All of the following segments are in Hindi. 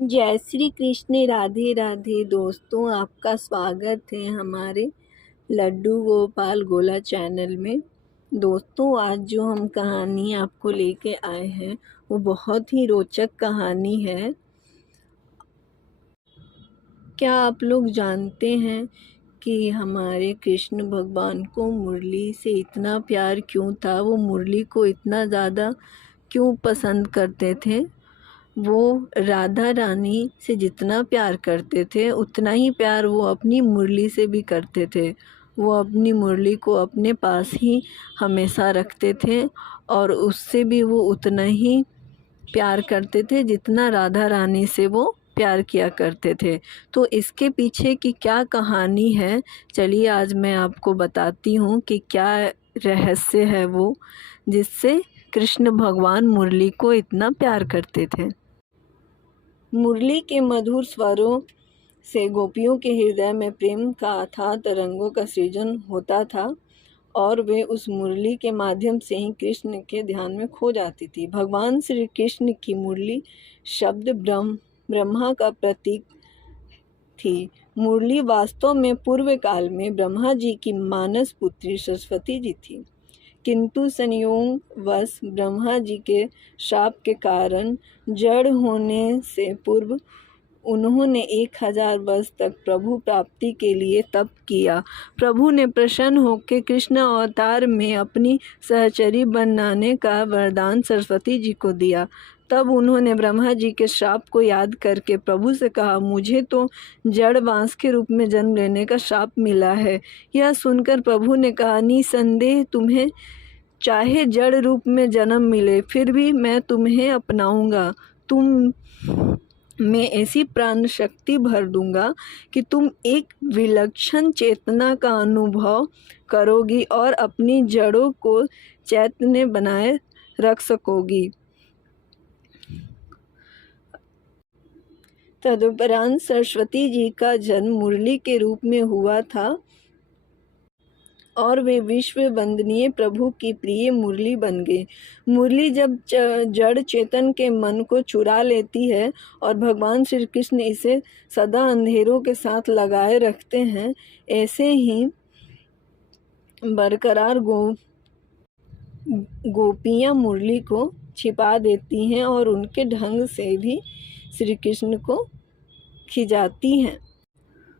जय श्री कृष्ण। राधे राधे दोस्तों, आपका स्वागत है हमारे लड्डू गोपाल गोला चैनल में। दोस्तों, आज जो हम कहानी आपको लेके आए हैं वो बहुत ही रोचक कहानी है। क्या आप लोग जानते हैं कि हमारे कृष्ण भगवान को मुरली से इतना प्यार क्यों था? वो मुरली को इतना ज़्यादा क्यों पसंद करते थे? वो राधा रानी से जितना प्यार करते थे उतना ही प्यार वो अपनी मुरली से भी करते थे। वो अपनी मुरली को अपने पास ही हमेशा रखते थे और उससे भी वो उतना ही प्यार करते थे जितना राधा रानी से वो प्यार किया करते थे। तो इसके पीछे की क्या कहानी है, चलिए आज मैं आपको बताती हूँ कि क्या रहस्य है वो जिससे कृष्ण भगवान मुरली को इतना प्यार करते थे। मुरली के मधुर स्वरों से गोपियों के हृदय में प्रेम का अथाह तरंगों का सृजन होता था और वे उस मुरली के माध्यम से ही कृष्ण के ध्यान में खो जाती थी। भगवान श्री कृष्ण की मुरली शब्द ब्रह्मा का प्रतीक थी। मुरली वास्तव में पूर्व काल में ब्रह्मा जी की मानस पुत्री सरस्वती जी थी, किंतु संयोगवश ब्रह्मा जी के शाप के कारण जड़ होने से पूर्व उन्होंने 1000 वर्ष तक प्रभु प्राप्ति के लिए तप किया। प्रभु ने प्रसन्न होकर कृष्ण अवतार में अपनी सहचरी बनाने का वरदान सरस्वती जी को दिया। तब उन्होंने ब्रह्मा जी के श्राप को याद करके प्रभु से कहा, मुझे तो जड़ बांस के रूप में जन्म लेने का श्राप मिला है। यह सुनकर प्रभु ने कहा, निसंदेह तुम्हें चाहे जड़ रूप में जन्म मिले फिर भी मैं तुम्हें अपनाऊंगा। तुम में ऐसी प्राण शक्ति भर दूंगा कि तुम एक विलक्षण चेतना का अनुभव करोगी और अपनी जड़ों को चैतन्य बनाए रख सकोगी। तदुपरांत सरस्वती जी का जन्म मुरली के रूप में हुआ था और वे विश्व वंदनीय प्रभु की प्रिय मुरली बन गए। मुरली जब जड़ चेतन के मन को चुरा लेती है और भगवान श्री कृष्ण इसे सदा अंधेरों के साथ लगाए रखते हैं, ऐसे ही बरकरार गोपियाँ मुरली को छिपा देती हैं और उनके ढंग से भी श्री कृष्ण को खिजाती हैं।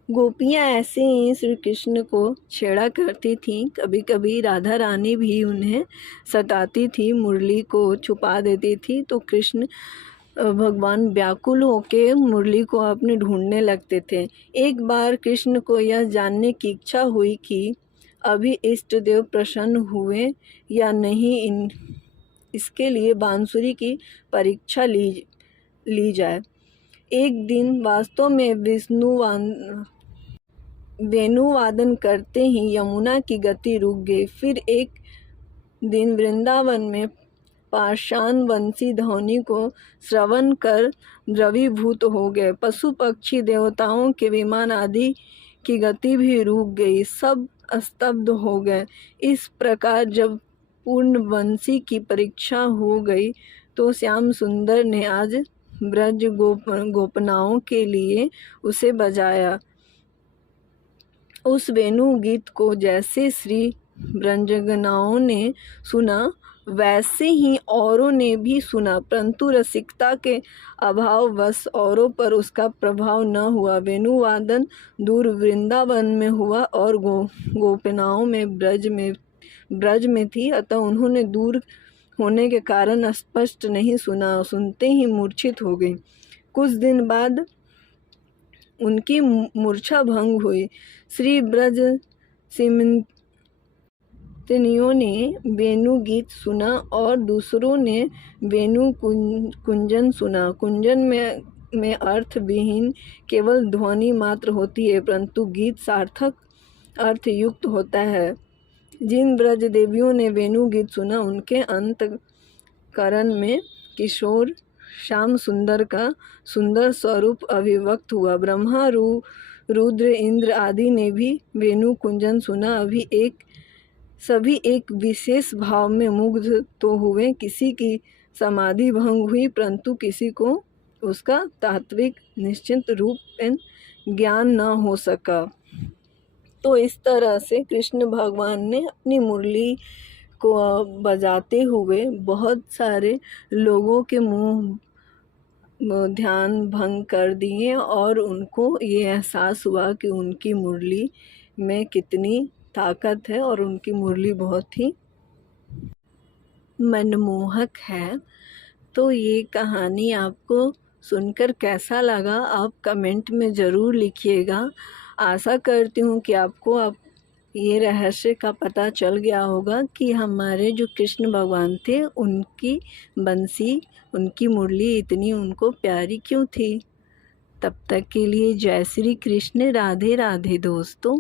गोपियाँ ऐसे ही श्री कृष्ण को छेड़ा करती थीं। कभी कभी राधा रानी भी उन्हें सताती थी, मुरली को छुपा देती थी, तो कृष्ण भगवान व्याकुल होकर मुरली को अपने ढूंढने लगते थे। एक बार कृष्ण को यह जानने की इच्छा हुई कि अभी इष्ट देव प्रसन्न हुए या नहीं, इसके लिए बांसुरी की परीक्षा ली जाए। एक दिन वास्तव में वेणु वादन करते ही यमुना की गति रुक गई। फिर एक दिन वृंदावन में पाषाण वंशी ध्वनि को श्रवण कर द्रवीभूत हो गए। पशु पक्षी देवताओं के विमान आदि की गति भी रुक गई, सब स्तब्ध हो गए। इस प्रकार जब पूर्ण वंशी की परीक्षा हो गई तो श्याम सुंदर ने आज ब्रज गोपनाओं के लिए उसे बजाया। उस वेणु गीत को जैसे श्री ब्रजगनाओं ने सुना वैसे ही औरों ने भी सुना, परंतु रसिकता के अभाववश औरों पर उसका प्रभाव न हुआ। वेणुवादन दूर वृंदावन में हुआ और गोपनाओं में ब्रज में थी, अतः उन्होंने दूर होने के कारण स्पष्ट नहीं सुना, सुनते ही मूर्छित हो गई। कुछ दिन बाद उनकी मूर्छा भंग हुई। श्री ब्रज सिमंतनियों ने वेणु गीत सुना और दूसरों ने वेणु कुंजन सुना। कुंजन में अर्थ विहीन केवल ध्वनि मात्र होती है, परंतु गीत सार्थक अर्थ युक्त होता है। जिन ब्रज देवियों ने वेणु गीत सुना उनके अंतःकरण में किशोर श्याम सुंदर का सुंदर स्वरूप अभिव्यक्त हुआ। ब्रह्मा रुद्र इंद्र आदि ने भी वेणु कुंजन सुना। सभी एक विशेष भाव में मुग्ध तो हुए। किसी की समाधि भंग हुई, परंतु किसी को उसका तात्विक निश्चित रूप में ज्ञान न हो सका। तो इस तरह से कृष्ण भगवान ने अपनी मुरली को बजाते हुए बहुत सारे लोगों के मुंह ध्यान भंग कर दिए और उनको ये एहसास हुआ कि उनकी मुरली में कितनी ताकत है और उनकी मुरली बहुत ही मनमोहक है। तो ये कहानी आपको सुनकर कैसा लगा आप कमेंट में ज़रूर लिखिएगा। आशा करती हूँ कि आपको ये रहस्य का पता चल गया होगा कि हमारे जो कृष्ण भगवान थे उनकी बंसी, उनकी मुरली इतनी उनको प्यारी क्यों थी। तब तक के लिए जय श्री कृष्ण, राधे राधे दोस्तों।